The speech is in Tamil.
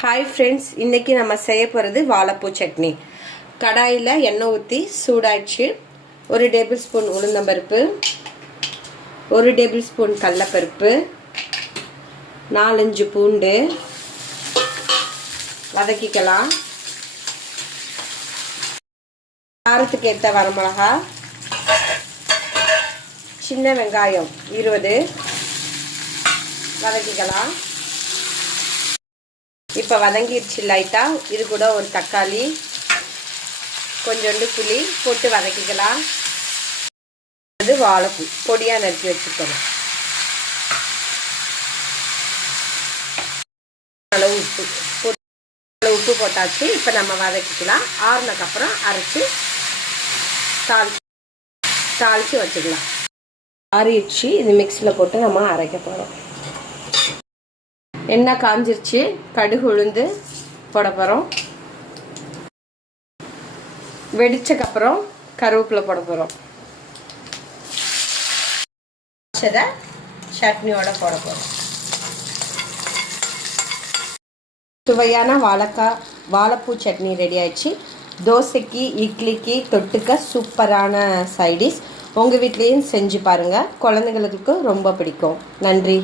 ஹாய் ஃப்ரெண்ட்ஸ், இன்றைக்கி நம்ம செய்ய போகிறது வாழைப்பூ சட்னி. கடாயில் எண்ணெய் ஊற்றி சூடாச்சு. 1 டேபிள் ஸ்பூன் உளுந்தம்பருப்பு, 1 டேபிள் ஸ்பூன் கடலைப்பருப்பு, 4-5 பூண்டு வதக்கிக்கலாம். காரத்துக்கு ஏற்ற வரமிளகா, சின்ன வெங்காயம் 20 வதக்கிக்கலாம். இப்போ வதங்கிடுச்சு லைட்டாக. இது கூட ஒரு தக்காளி, கொஞ்சோண்டு புளி போட்டு வதக்கிக்கலாம். அது வாழைப்பூ பொடியாக நறுக்கி வச்சுக்கணும். அளவு உப்பு போட்டாச்சு. இப்போ நம்ம வதக்கிக்கலாம். ஆறுனதுக்கப்புறம் அரைச்சி தாளித்து வச்சுக்கலாம். ஆறிடுச்சு. இது மிக்ஸியில் போட்டு நம்ம அரைக்க போகிறோம். எண்ணெய் காஞ்சிருச்சு. கடுகு உளுந்து போட போகிறோம். வெடிச்சக்கப்புறம் கருவேப்பிலை போட போகிறோம். சட்னியோட போட போகிறோம். சுவையான வாழைப்பூ சட்னி ரெடி ஆயிடுச்சு. தோசைக்கு, இட்லிக்கு தொட்டுக்க சூப்பரான சைடிஷ். உங்கள் வீட்லேயும் செஞ்சு பாருங்கள். குழந்தைங்களுக்கு ரொம்ப பிடிக்கும். நன்றி.